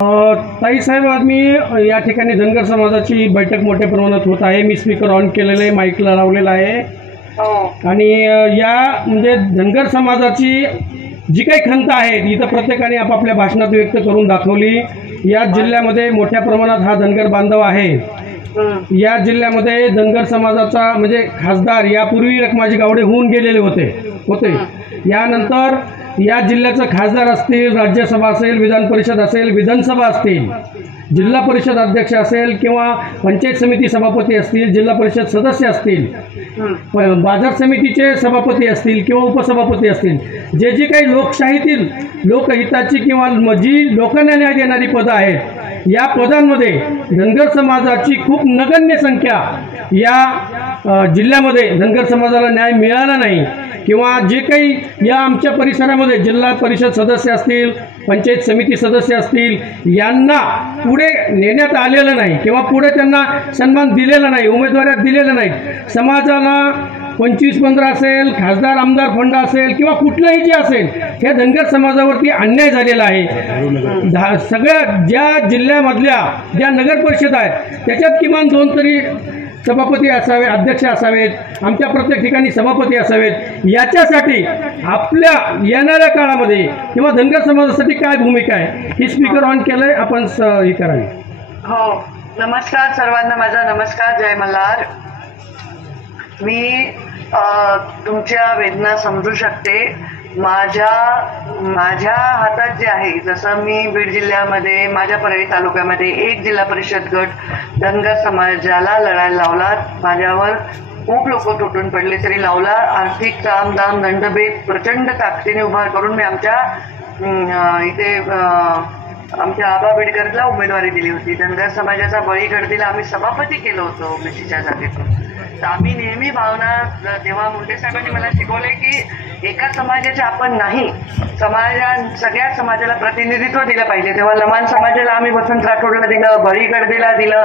ताई साहेब, आज मी या ठिकाणी धनगर समाजाची बैठक मोठ्या प्रमाणात होत आहे। मी स्पीकर ऑन केलेलं आहे, माईकला लावलेला आहे आणि या म्हणजे धनगर समाजाची जी काही खंत आहे इथं प्रत्येकाने आपापल्या भाषणात व्यक्त करून दाखवली। या जिल्ह्यामध्ये मोठ्या प्रमाणात हा धनगर बांधव आहे। या जिल्ह्यामध्ये धनगर समाजाचा म्हणजे खासदार यापूर्वी रखमाजी गावडे होऊन गेलेले होते। यानंतर या जिल्ह्याचे खासदार असतील, राज्यसभा असेल, विधान परिषद असेल, विधानसभा असतील, जिल्हा परिषद अध्यक्ष असेल किंवा पंचायत समिती सभापती असतील, जिल्हा परिषद सदस्य असतील, बाजार समितीचे सभापती असतील किंवा उपसभापती असतील, जे जे काही लोकशाहीतील लोकहिताची किंवा जी लोकांना न्याय देणारी पदं आहेत, या पदांमध्ये धनगर समाजाची खूप नगण्य संख्या या जिल्ह्यामध्ये धनगर समाजाला न्याय मिळाला नाही किंवा जे काही या आमच्या परिसरामध्ये जिल्हा परिषद सदस्य असतील, पंचायत समिती सदस्य असतील, यांना पुढे नेण्यात आलेलं नाही किंवा पुढे त्यांना सन्मान दिलेला नाही, उमेदवाऱ्या दिलेल्या नाहीत। समाजाला 25-15 असेल, खासदार आमदार फंड असेल किंवा कुठलंही जे असेल, हे धनगर समाजावरती अन्याय झालेला आहे। सगळ्या ज्या जिल्ह्यामधल्या ज्या नगर परिषद आहेत त्याच्यात किमान 2 तरी सभापती असावे, अध्यक्ष असावेत, आमच्या प्रत्येक ठिकाणी सभापती असावेत। याच्यासाठी आपल्या येणाऱ्या काळामध्ये किंवा धनगर समाजासाठी काय भूमिका आहे ही स्पीकर ऑन केलंय, आपण हे करावी। हो, नमस्कार सर्वांना, माझा नमस्कार, जय मल्हार। मी तुमच्या वेदना समजू शकते। माझ्या हातात जे आहे, जसं मी बीड जिल्ह्यामध्ये माझ्या परळी तालुक्यामध्ये एक जिल्हा परिषद गट धनगर समाजाला लढायला लावला। माझ्यावर खूप लोक तुटून पडले तरी लावला। आर्थिक साम दाम दंडभेद प्रचंड ताकदीने उभा करून मी आमच्या आबा बिडकरला उमेदवारी दिली होती। धनगर समाजाचा बळी गडदीला आम्ही सभापती केलं होतं ओबीसीच्या जागेतून। तर आम्ही नेहमी भावना, तेव्हा मुंडे साहेबांनी मला शिकवले की एका समाजाचे आपण नाही, सगळ्या समाजाला प्रतिनिधित्व दिलं पाहिजे। तेव्हा लमाण समाजाला आम्ही वसंत राठोडला दिलं, बळी गडदीला दिलं।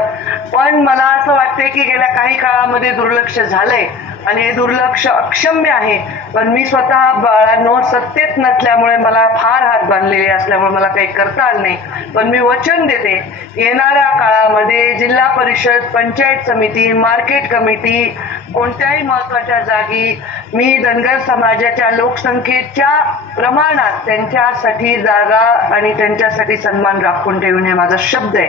पण मला असं वाटतंय की गेल्या काही काळामध्ये दुर्लक्ष झालंय आणि हे दुर्लक्ष अक्षम्य आहे। पण मी स्वतः बाळांनो सत्तेत नसल्यामुळे मला फार हात बांधलेले असल्यामुळे मला काही करता आलं नाही। पण मी वचन देते, येणाऱ्या काळामध्ये जिल्हा परिषद, पंचायत समिती, मार्केट कमिटी, कोणत्याही महत्वाच्या जागी मी धनगर समाजाच्या लोकसंख्येच्या प्रमाणात त्यांच्यासाठी जागा आणि त्यांच्यासाठी सन्मान राखून ठेवणे माझा शब्द आहे।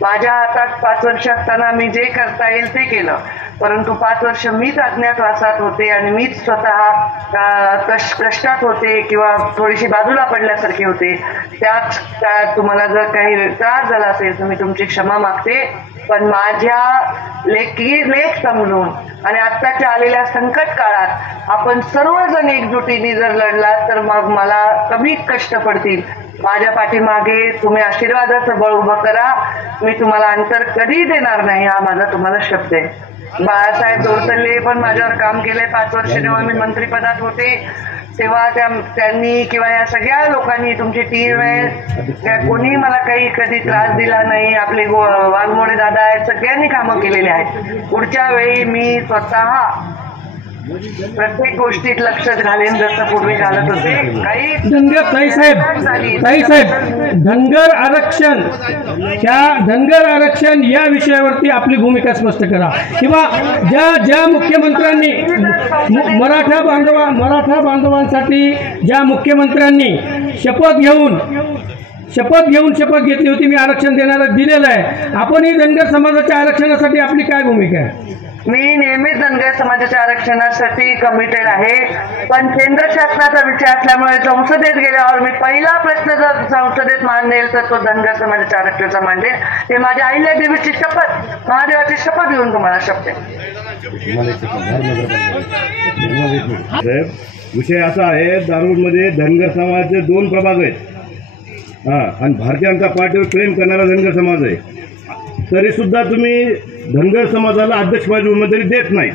माझ्या हातात 5 वर्ष असताना मी जे करता येईल ते केलं, परंतु 5 वर्ष मीच अज्ञातवासात होते आणि मीच स्वतः कष्टात होते किंवा थोडीशी बाजूला पडल्यासारखे होते। त्याच काळात तुम्हाला जर काही त्रास झाला असेल तर मी तुमची क्षमा मागते। पण माझ्या लेख समजून आणि आत्ताच्या आलेल्या संकट काळात आपण सर्वजण एकजुटीने जर लढला तर मग मला कमी कष्ट पडतील। माझ्या पाठीमागे तुम्ही आशीर्वादाचं बळ उभं करा, मी तुम्हाला अंतर कधी देणार नाही, हा माझा तुम्हाला शब्द आहे। बाळासाहेब दोरतले पण माझ्यावर काम केलंय 5 वर्ष, जेव्हा मी मंत्रिपदात होते तेव्हा त्यांनी किंवा या सगळ्या लोकांनी, तुमची टीम आहे, कोणी मला काही कधी त्रास दिला नाही। आपले वाघमोडे दादा आहेत, सगळ्यांनी कामं केलेली आहेत। पुढच्या वेळी मी स्वतः प्रत्येक गोष्टीत लक्ष घालेन जसं पूर्वी घालत होते। काही ताई साहेब, धनगर आरक्षण या विषयावरती आपली भूमिका स्पष्ट करा किंवा ज्या मुख्यमंत्र्यांनी मराठा बांधवांसाठी ज्या मुख्यमंत्र्यांनी शपथ घेतली होती, मी आरक्षण दिलेलं आहे, आपणही धनगर समाजाच्या आरक्षणासाठी आपली काय भूमिका आहे? मी नेहमीच धनगर समाजाच्या आरक्षणासाठी कमिटेड आहे। पण केंद्र शासनाचा विषय असल्यामुळे संसदेत गेल्यावर मी पहिला प्रश्न जर संसदेत मांडेल तर तो धनगर समाजाच्या आरक्षणाचा मांडेल। हे माझ्या अहिल्यादेवीची शपथ, महादेवाची शपथ घेऊन तुम्हाला शपथ आहे। विषय असा आहे, दारूमध्ये धनगर समाजाचे 2 प्रभाग आहेत आणि भारतीय जनता पार्टीवर प्रेम करणारा धनगर समाज आहे। तरी सुद्धा तुम्ही धनगर समाजाला अध्यक्षपदाची उमेदवारी देत नाही।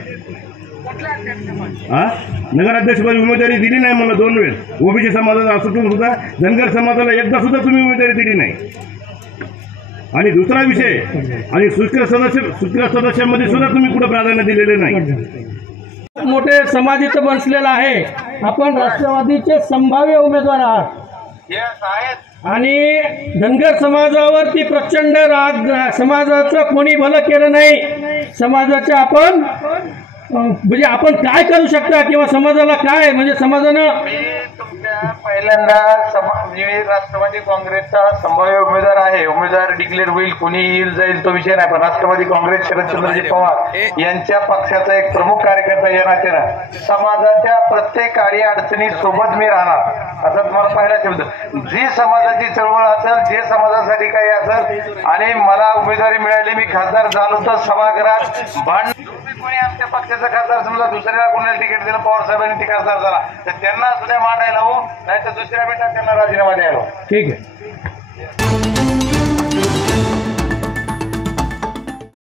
नगराध्यक्षपदाची उमेदवारी दिली नाही म्हणलं 2 वेळेस, ओबीसी समाजाला असून सुद्धा धनगर समाजाला एकदा सुद्धा तुम्ही उमेदवारी दिली नाही। आणि दुसरा विषय, आणि स्वीकृत सदस्यांमध्ये सुद्धा तुम्ही कुठं प्राधान्य दिलेले नाही। मोठे समाज इथं बसलेला आहे, आपण राष्ट्रवादीचे संभाव्य उमेदवार आहात। आणि धनगर समाजावरती प्रचंड राग, समाजाचं कोणी भलं केलं नाही, समाजाचं आपण म्हणजे आपण काय करू शकता किंवा समाजाला काय म्हणजे समाजानं पहिल्यांदा राष्ट्रवादी काँग्रेसचा संभाव्य उमेदवार आहे, उमेदवार डिक्लेअर होईल, कोणी येईल जाईल तो विषय नाही, पण राष्ट्रवादी काँग्रेस शरदचंद्रजी पवार यांच्या पक्षाचा एक प्रमुख कार्यकर्ता या नात्यानं समाजाच्या प्रत्येक अडी अडचणी सोबत मी राहणार असं तुम्हाला पहिला शब्द. जी समाजाची चळवळ असेल, जे समाजासाठी काही असेल आणि मला उमेदवारी मिळाली, मी खासदार झालो तर सभागृहात भांडण कोणी आमच्या पक्षाचा खासदार समजा दुसऱ्याला कोणाला तिकीट दिलं, पवार साहेबांनी ते खासदार झाला तर त्यांना सुद्धा मांडायला हो, नाही तर दुसऱ्या बेटा त्यांना राजीनामा द्यायला. ठीक आहे.